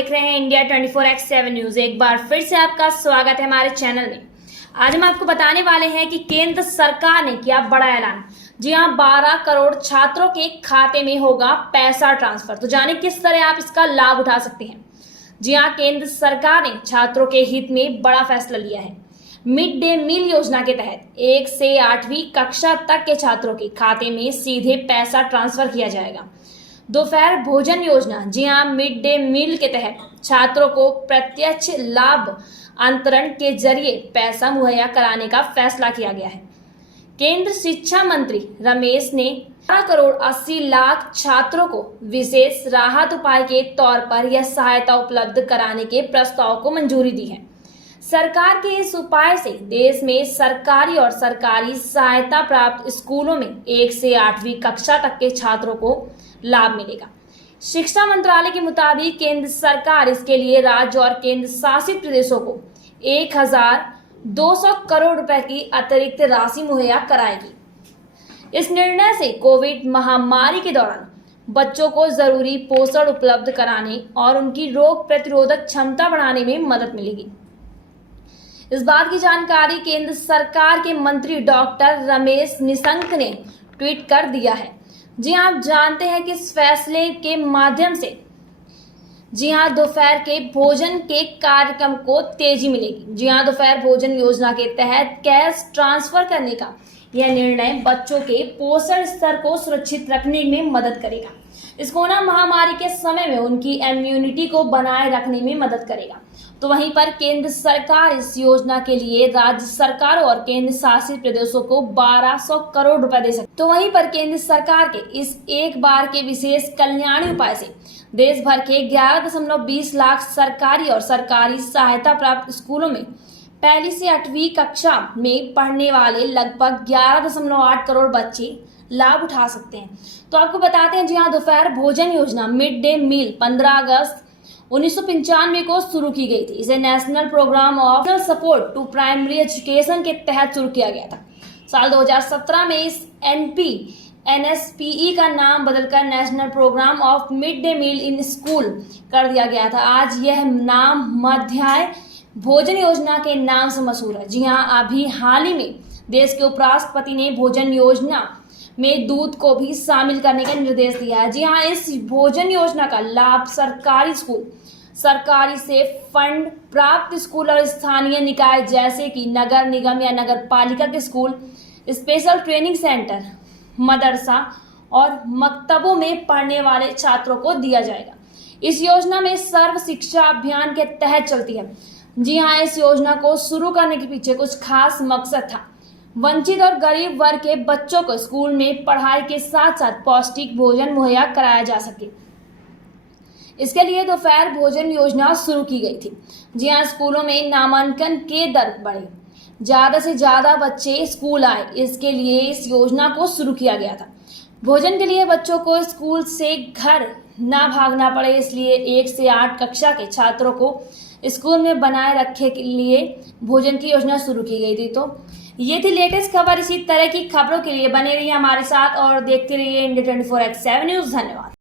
देख रहे हैं इंडिया 24x7 न्यूज। एक बार फिर से आपका स्वागत है हमारे चैनल में। आज हम आपको बताने वाले हैं कि केंद्र सरकार ने किया बड़ा ऐलान। जी हां, 12 करोड़ छात्रों के खाते में होगा पैसा ट्रांसफर। तो जाने किस तरह आप इसका लाभ उठा सकते हैं। जी हां, केंद्र सरकार ने छात्रों के हित में बड़ा फैसला लिया है। मिड डे मील योजना के तहत 1 से 8वीं कक्षा तक के छात्रों के खाते में सीधे पैसा ट्रांसफर किया जाएगा। दोपहर भोजन योजना, जी हाँ, मिड डे मील के तहत छात्रों को प्रत्यक्ष लाभ अंतरण के जरिए पैसा मुहैया कराने का फैसला किया गया है। केंद्र शिक्षा मंत्री रमेश ने 12 करोड़ 80 लाख छात्रों को विशेष राहत उपाय के तौर पर यह सहायता उपलब्ध कराने के प्रस्ताव को मंजूरी दी है। सरकार के इस उपाय से देश में सरकारी और सरकारी सहायता प्राप्त स्कूलों में 1 से 8वीं कक्षा तक के छात्रों को लाभ मिलेगा। शिक्षा मंत्रालय के मुताबिक केंद्र सरकार इसके लिए राज्य और केंद्र शासित प्रदेशों को 1200 करोड़ रुपए की अतिरिक्त राशि मुहैया कराएगी। इस निर्णय से कोविड महामारी के दौरान बच्चों को जरूरी पोषण उपलब्ध कराने और उनकी रोग प्रतिरोधक क्षमता बढ़ाने में मदद मिलेगी। इस बात की जानकारी केंद्र सरकार के मंत्री डॉक्टर रमेश निशंक ने ट्वीट कर दिया है। जी हाँ, आप जानते हैं कि इस फैसले के माध्यम से जी हाँ, दोपहर के भोजन के कार्यक्रम को तेजी मिलेगी। जी हाँ, दोपहर भोजन योजना के तहत कैश ट्रांसफर करने का यह निर्णय बच्चों के पोषण स्तर को सुरक्षित रखने में मदद करेगा। इस कोरोना महामारी के समय में उनकी इम्यूनिटी को बनाए रखने में मदद करेगा। तो वहीं पर केंद्र सरकार इस योजना के लिए राज्य सरकारों और केंद्र शासित प्रदेशों को 1200 करोड़ रुपए दे सकती। तो वहीं पर केंद्र सरकार के इस एक बार के विशेष कल्याणी उपाय से देश भर के 11.20 लाख सरकारी और सरकारी सहायता प्राप्त स्कूलों में पहली से 8वीं कक्षा में पढ़ने वाले लगभग 11.8 करोड़ बच्चे लाभ उठा सकते हैं। तो आपको बताते हैं, जी हाँ, दोपहर भोजन योजना मिड डे मील 15 अगस्त 1995 को शुरू की गई थी। इसे national programme of support to primary education के तहत शुरू किया गया था। साल 2017 में इस NSPE का नाम बदलकर national programme of mid day meal in school कर दिया गया था। आज यह नाम मध्याह्न भोजन योजना के नाम से मशहूर है। जी हाँ, अभी हाल ही में देश के उपराष्ट्रपति ने भोजन योजना में दूध को भी शामिल करने का निर्देश दिया है। जी हाँ, इस भोजन योजना का लाभ सरकारी स्कूल, सरकारी से फंड प्राप्त स्कूल और स्थानीय निकाय जैसे कि नगर निगम या नगर पालिका के स्कूल, स्पेशल ट्रेनिंग सेंटर, मदरसा और मकतबों में पढ़ने वाले छात्रों को दिया जाएगा। इस योजना में सर्व शिक्षा अभियान के तहत चलती है। जी हाँ, इस योजना को शुरू करने के पीछे कुछ खास मकसद था। वंचित और गरीब वर्ग के बच्चों को स्कूल में पढ़ाई के साथ साथ पौष्टिक भोजन मुहैया कराया जा सके। इसके लिए दोपहर भोजन योजना शुरू की गई थी। जी हाँ, स्कूलों में नामांकन के दर बढ़े, ज्यादा से ज्यादा बच्चे स्कूल आए, इसके लिए इस योजना को शुरू किया गया था। भोजन के लिए बच्चों को स्कूल से घर ना भागना पड़े, इसलिए 1 से 8 कक्षा के छात्रों को स्कूल में बनाए रखे के लिए भोजन की योजना शुरू की गई थी। तो ये थी लेटेस्ट खबर। इसी तरह की खबरों के लिए बने रहिए हमारे साथ और देखते रहिए इंडिया 24x7 न्यूज। धन्यवाद।